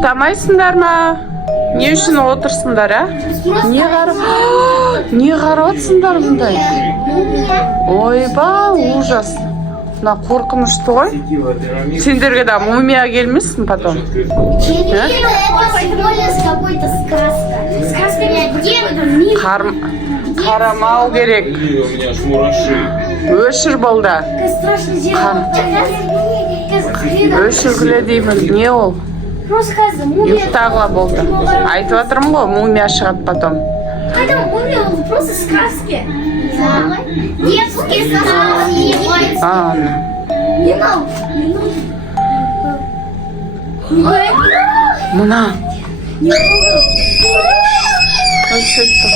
Ұйықтамайсыңдар ма? Не үшін отырсыңдар, а? Не қарап мұндай? Ойба, ужас. Мына қорқынышты ғой. Сендерге да мумия келмесін потом? Қарамау керек. Өшір болды. Өшіргіле деймін. Не ол? Ұйықтағыла болды. Айтып жатырмын ғой, мумия шығады потом. Қайда мумия ол просто сказки. Детские сказки. Мына. Қойсетті.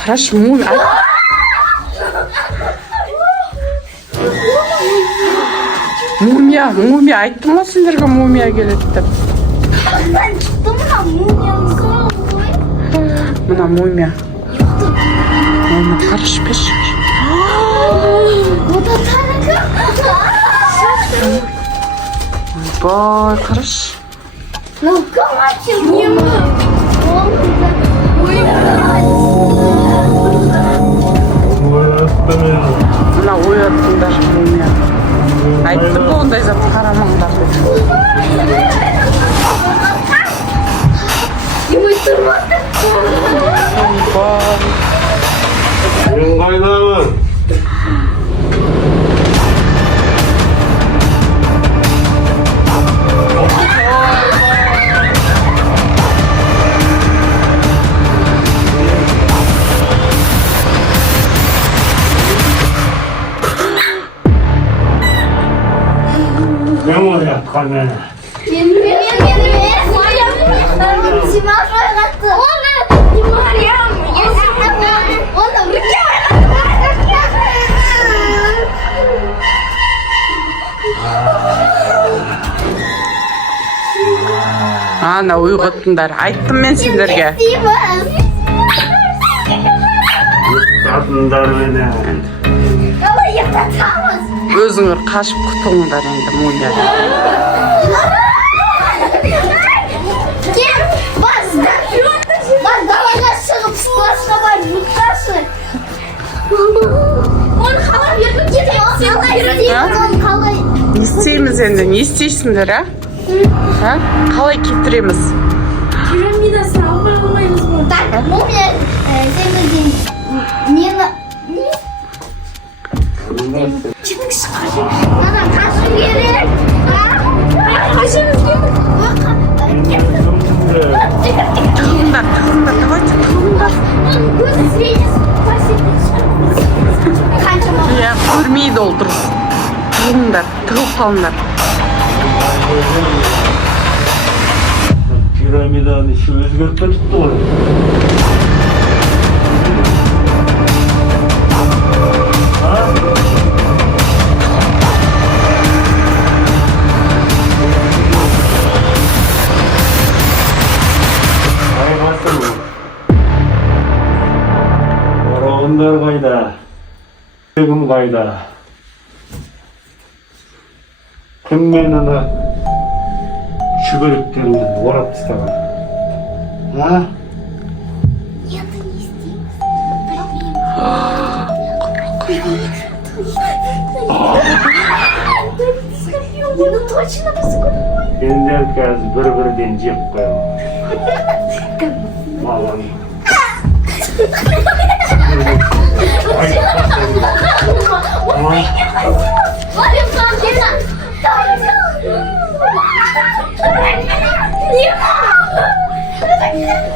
Қарашы, мумия. Мумия, айттым ма сендерге мумия келеді деп. Мына мумия. Мына қарашы, пеш. Бай, қарашы. Мына ояттыңдар мумия. Айттым ғой ондай зат қарамаңдар деп. Сен қайдамын? Кім оятқан мені? Ана ұйғыттыңдар. Айттым мен сендерге. Ұйықтатыңдар мені. Өзіңір қашып құтылыңдар енді мумиядан. Далаға шығып классқа барып ұйықташы. Оны қалай бердім кетеміз. Не істейміз енді? Не істейсіңдер, а? Қалай кетіреміз? Пирамида салмай қоймаймыз ғой. Так, мумия сендерден нені? Жетіңіз қашы. Маған қашы керек. Қашыңыз керек. Тығыңдар, давайте тығыңдар. Көзі средец қаншама. Иә, көрмейді ол дұрыс. Тығыңдар, тығып қалыңдар. Пирамиданы еще өзгертіп кетіпті ғой. Орағындар қайда? Кім қайда? Кім мен ана шүберектерімді орап тастаған? Енді не істейміз? Білмеймін. Точно бізгі Сендер қазір бір-бірден жеп қоямын. Маған.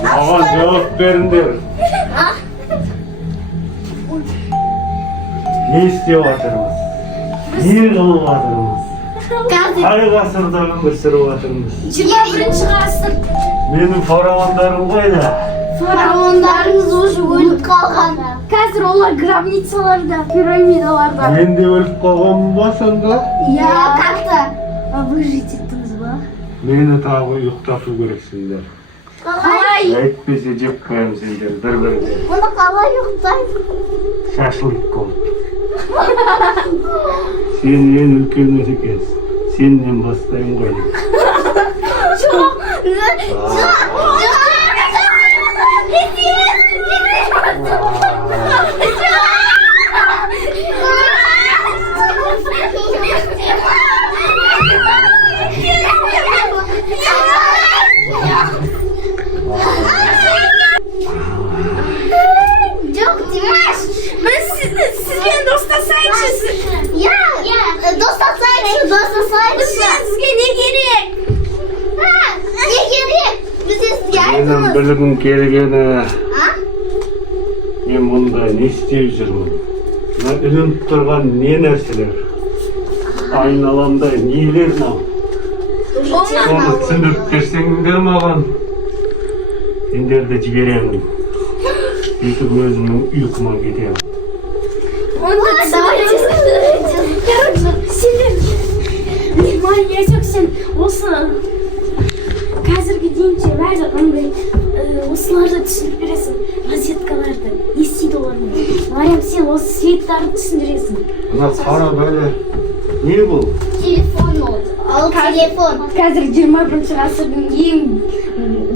Маған жауап беріңдер. Не істеп жатырмыз? Не қылып жатырмыз? Қай ғасырда өмір сүріп жатырмыз? 21-ші ғасыр. Менің фараондарым қайда? Фараондарыңыз уже өліп қалған. Қазір олар гробницаларда, пирамидаларда. Мен де өліп қалғанмын ба сонда? Я как-то выжить еттіңіз ба? Мені тағы ұйықтату керексіңдер. Қалай? Әйтпесе жеп қоямын сендерді бір-біріне. Оны қалай ұйықтайды? Шашлык болып. Сен ең үлкен екенсің. Сенен бастаймын ғой. Жоқ, Димаш, біз сізбен достасайықшы. Достасайықшы. Сізге не керек? Не керек? Біз сізге Менің айтыңыз. білгім келгені, мен мұнда не істеп жүрмін? Мына ілініп тұрған не нәрселер? Айналамда нелер мынау? Соны түсіндіріп берсеңдер маған. Сендерді жіберемін. Сөйтіп өзімнің ұйқыма кетемін. Сен осы қазіргі дейінше бәрі андай осыларды түсіндіріп бересің. Розеткаларды, не істейді олармен. Мария, сен осы светтарды түсіндіресің. Мына қара бәле не бұл? Телефон ол. Ал телефон. Қазір 21 ғасырдың ең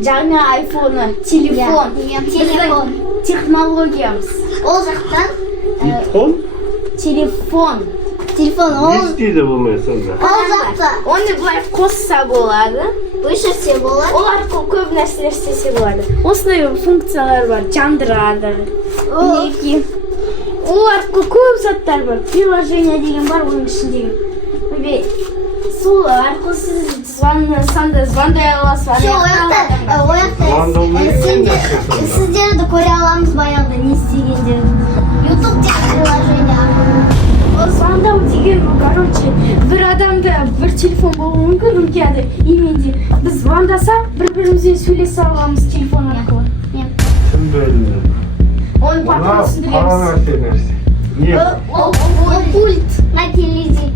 жаңа айфоны. Телефон. Телефон. Технологиямыз. Ол жақтан Телефон? телефон. Не істейді болмай сонда? Ол жақта. Оны былай қосса болады. Өшірсе болады. Ол арқылы көп нәрселер істесе болады. Осындай функциялар бар. Жандырады. Мінекей. Ол арқылы көп заттар бар. Приложение деген бар оның ішіндегі. Сол арқылы сіз звондай аласыз. Сіздерді көре аламыз баяғыда не істегендерді. YouTube деген приложение. Звондау деген, короче, бір адамда бір телефон болуы мүмкін, үлкенді именде. Біз звондасақ, бір-бірімізбен сөйлесе аламыз телефон арқылы. Түсінбедім мен. Оны потом Қара түсіндіреміз. нәрсе. Не? Ол пульт на телевизор.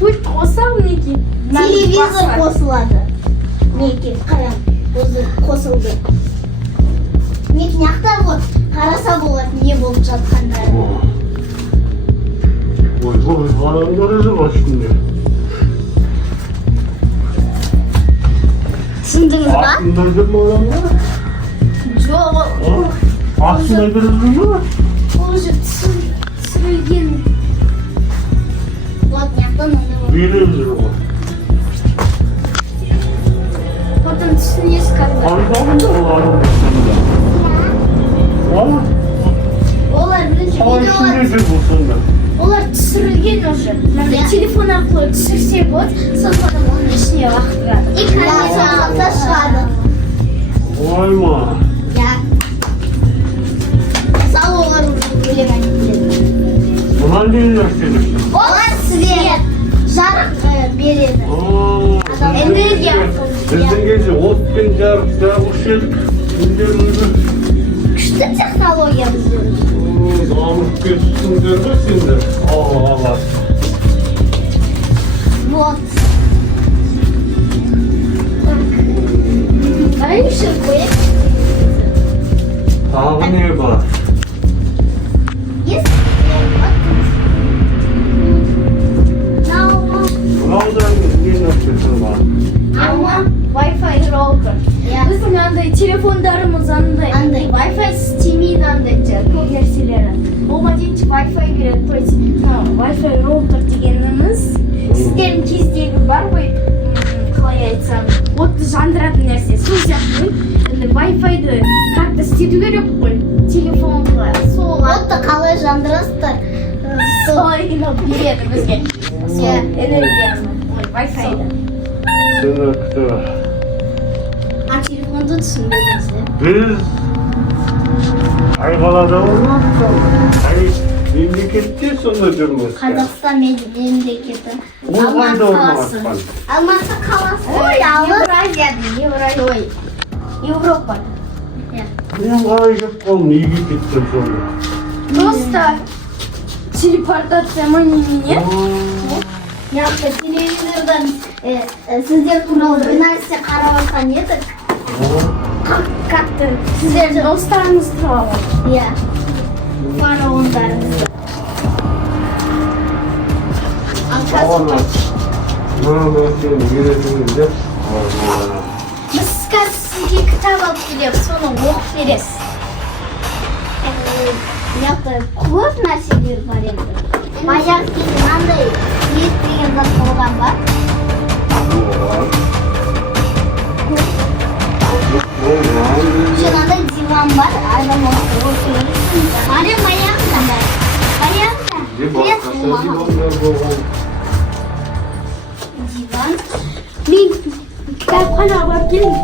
Пульт қоссақ, мінекей. Телевизор қосылады. Мінекей, қараң, қосылды. Мінекей, мақта вот, қараса болады не болып жатқандары. Ой, адамдар жүр үстінде. Түсіндіңіз ба? Астында жүр ме адамдар? Жоқ, Астында жүріп жүр ме? ол уже түсірілген. Вот, мақтан оны бар. Билеп жүр ғой. Потом түсінесіз когда. Қайдамын да ол адамдар сонда? Олар бірінші Қалай ішінде видеолар. жүр бұл сонда? Олар түсірілген уже. Телефон арқылы түсірсе болады, сосын оның ішіне лақтырады. И камера шығады. Ой ма. Мысалы олар уже бөлек әңгімеледі. Мына не нәрселер? Олар свет, жарық береді. Энергия. Біздің кезде от пен жарық жағушы едік. Күшті технология біздер. Дамып кетсіңдер ғой сендер. Алла. Вот. Давай еще қояйық. Тағы не бар? Есть? Мынауда не нәрсесі бар? Алма Wi-Fi роутер. Біздің андай телефондарымыз андай Wi-Fi істемейді андай көп нәрселері. Оған дейінше Wi-Fi береді. То есть Wi-Fi роутер дегеніміз сіздердің кездегі бар ғой, қалай айтсам, отты жандыратын нәрсе. Сол сияқты Wi-Fi-ді как-то істету керек қой телефонға. Отты қалай жандырасыздар? Солай береді бізге. Сол энергияны, Wi-Fi-ді. Түсінікті. А телефонды түсінбедіңіз, Біз Айбалада орнаттық. Мемлекетте сонда жүрміз. Қазақстан мемлекеті. Ол қайда орналасқан? Алматы қаласы. Евразия. Европа. Мен қалай келіп қалдым, Египеттен сонда. Просто телепортация мнение. Яқты телевизордан сіздер туралы бір нәрсе қарап жатқан едік. Как-то сіздер достарыңызды алып. Иә. Фараондарыңызды. Ал қазір сен үйретіңіздер. біз қазір сізге кітап алып келеміз, соны оқып бересіз. Мынақты көп нәрселер бар енді. Баяғы кезде мынандай ет деген зат болған ба? Жаңағыдай диван бар, адам отырып. Мария баяғыда. Диван. Мен кітапханаға барып келдім.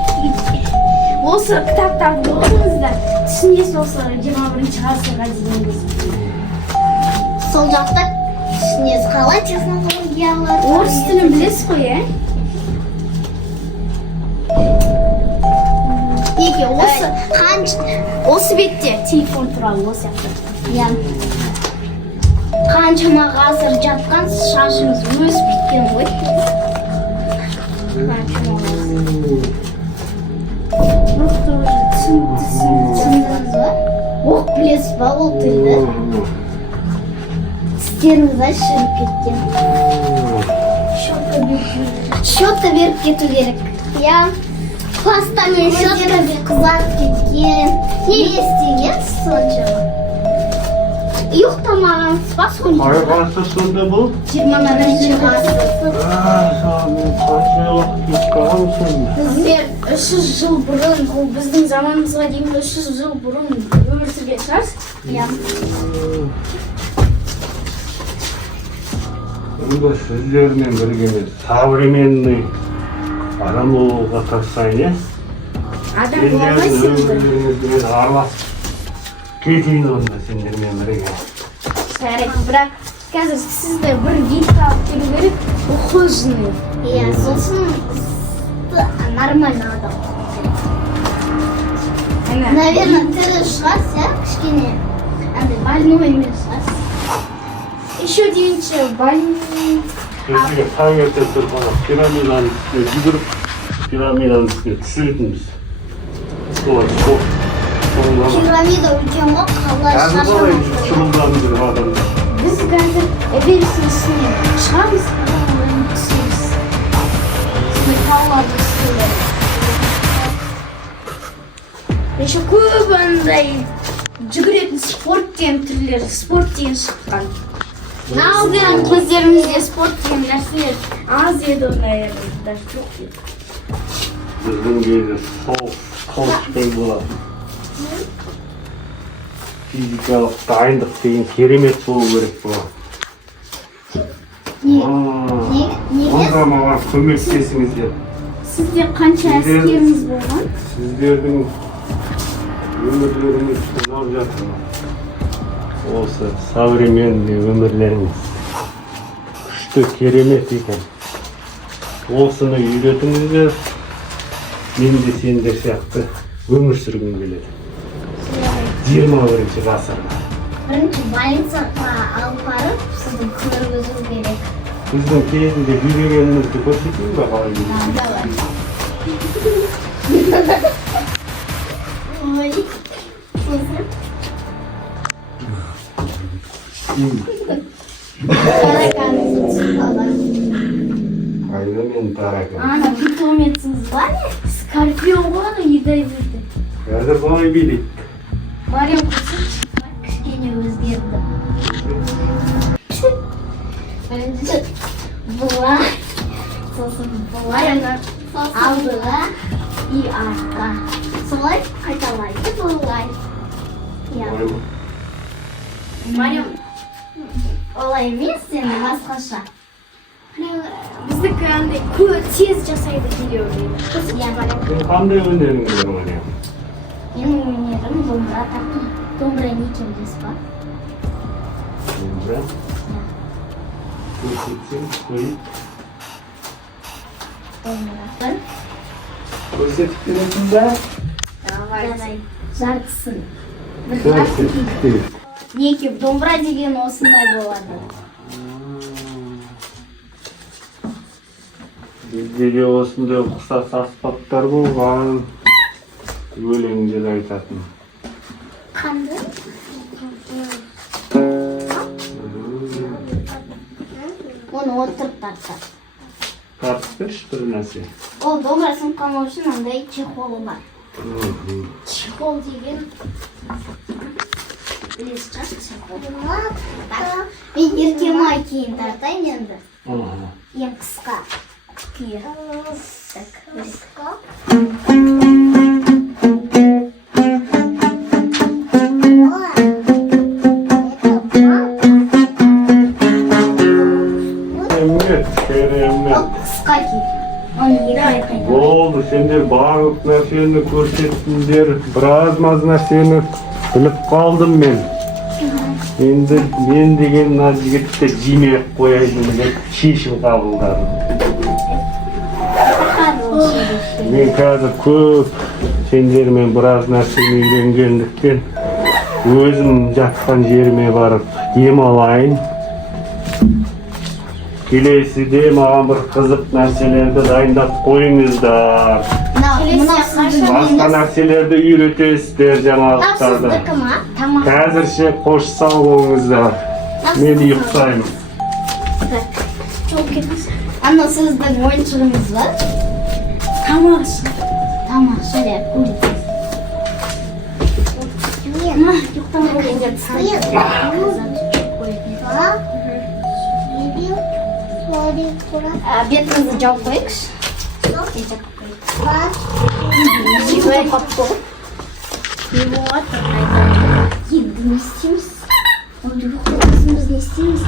Осы кітаптарды оқыңыздар. Түсінесіз осы 21-ші ғасырға дейінгі. Сол жақта түсінесіз қалай технологиялар. Орыс тілін білесіз ғой, ә? Неге осы бетте телефон туралы осы жақта. Қаншама ғасыр жатқан шашыңыз өсіп кеткен ғой. Қаншама ғасыр. Түсіндіңіз ба? Оқ білесіз ба ол тілді? Тістеріңіз шіріп кеткен. Щетка беріп кету керек. Иә. Паста мен щетка қызарып кеткен. Не істегенсіз соншама? Ұйықтамағансыз ба соншама? Қай ғасыр сонда бұл? 21-ші ғасыр. Қанша уақыт өткен сонда? Біздер 300 жыл бұрын, ол біздің заманымызға дейін 300 жыл бұрын өмір сүрген шығарсыз? Иә. Онда сіздермен бірге современный адам болуға тырысайын, е? Адам болмайсыңыздар. Сендермен араласып кетейін онда сендермен бірге. Жарайды, бірақ қазір сізді бір гидка алып келу керек, ухоженный. Иә, сосын нормально адам. Наверное, тірі шығарсыз, иә, кішкене. Андай больной емес шығарсыз. Еще дейінші больной. Сізге таңертең тұрған пирамиданың үстіне жүгіріп, пирамиданың үстіне түсіретінбіз. Пирамида үлкен ғой, қалай шашамыз. Шырылданып жүріп адамдар. Біз қазір эверестің үстіне шығамыз, одан түсеміз. Сондай тауларды үстіне. Еще көп андай жүгіретін спорт деген түрлері, спорт деген шыққан. Сіздердің кездеріңізде спорт деген нәрселер аз еді, наверное, даже жоқ еді. Біздің кезде спортпен болады. Физикалық дайындық деген керемет болу керек болады. Онда маған көмектесіңіздер. Сізде қанша әскеріңіз болған? Сіздердің өмірлеріңіз ұзап жатыр. Осы современный өмірлеріңіз күшті керемет екен. Осыны үйретіңіздер. Мен де сендер сияқты өмір сүргім келеді. 21-ші ғасырда. Бірінші больницаға алып барып, сіздің көргізу керек. Біздің кезінде үйрегенімізді көрсетейін бе қалай үйренеміз? Давай. Ой, сосын. Тараканыңызды түсіп Қайда мен таракан? ана питомеціңіз бар не? Скорпион ғой ана ядовитый. Қазір қалай билейді? Мария көрсетші, кішкене өзгерді. Бірінші бұлай, сосын бұлай алдыға и артқа. Солай қайталайды бұлай. Мария, олай емес, енді басқаша. Біздікі андай тез жасайды дереу дейді. Сен қандай өнерің бар, Мария? Менің өнерім домбыра тарту. Домбыра не екен білесіз ба? Домбыра? Көрсетсең, көрейік. Домбырасын. Көрсетіп бересің бе? Давай. Жартысын. Көрсетіп берейік. Неке, домбыра деген осындай болады. Бізде де осындай ұқсас аспаптар болған. өлеңдер айтатын. Қандай? Оны отырып тартады. Тартып берші бір нәрсе. Ол домбырасын қамау үшін андай чехолы бар. Чехол деген білесіз шығар чехол. Мен ертең ай кейін тартайын енді. Ең қысқа күйі. Ол қысқа күй. Оны екі ай қайда. Болды, сендер барлық нәрсені көрсеттіңдер. Біраз нәрсені біліп қалдым мен. Енді мен деген мына жігітті жемей қояйын деп шешім қабылдадым. Мен қазір көп сендермен біраз нәрсені үйренгендіктен өзім жатқан жеріме барып демалайын. Келесіде маған бір қызық нәрселерді дайындап қойыңыздар. Басқа нәрселерді үйретесіздер жаңалықтарды. Қазірше қош сау болыңыздар. Мен ұйықтаймын. Анау сіздің ойыншығыңыз бар? Тамақ шөле бетіңізді жауып қойыңызшы. Енді не істейміз? Онда ұйықтаймыз, біз не істейміз?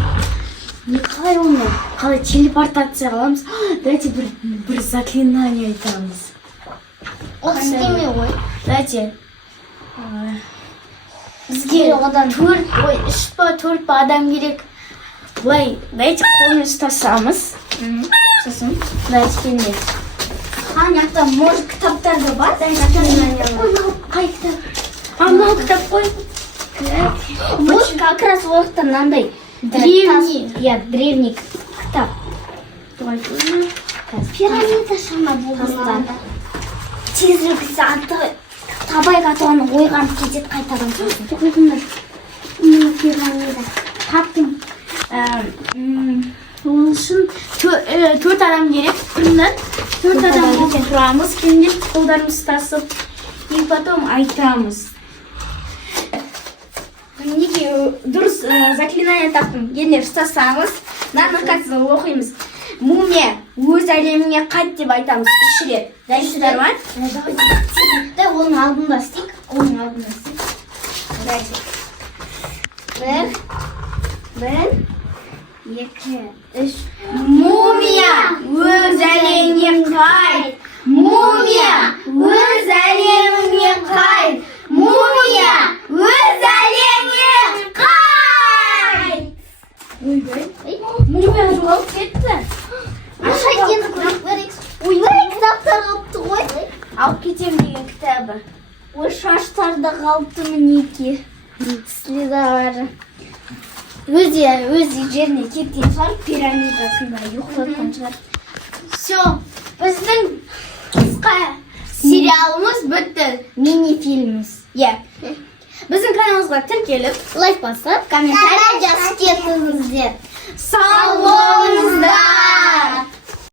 Қалай оны? Қалай телепортация қыламыз? Дайте бір заклинание айтамыз. Ол істемей ғой. Дайте. Бізге одан 3 па адам керек. Былай, дайте қолын ұстасамыз. Сосын, дайте келме. Анақта, может, кітаптарды бар? Қай кітап? Мынау кітап қой. Вот как раз уақытта мынандай древний кітап. Пирамида шама болғанда. Тезірек табайға тоғаны ойған кезет қайтадан сосын. Пирамида. Таптым. Ол үшін 4 адам керек. Күннен 4 адам тұрамыз. Күннен қолдарымыз ұстасып, и потом айтамыз. Неге дұрыс заклинание таптым. Ендер ұстасамыз, нарнақатсыз оқимыз. Мумия өз әлеміне қайт деп айтамыз 3 рет. Дайсыздар ма? Оның алдында істейік. Бір, 2, 3. Мумия өз әлеміне қайт. Мумия өз әлеміне қайт. Мумия өз әлеміне қайт. Мумия жоғалып кетті. Ашайтені көріп берейікші. Ойбай, кітаптар қалыпты ғой. Алып кетем деген кітабы. Ой, шаштарда қалыпты мінеке. Следары. Өз жеріне кеткен шығар, пирамидасында ұйықтатқан шығар. Все, біздің қысқа сериалымыз бітті. Мини-фильміміз. Біздің каналымызға тіркеліп, лайк басып, комментарий жазып кетіңіздер. Сау болыңыздар!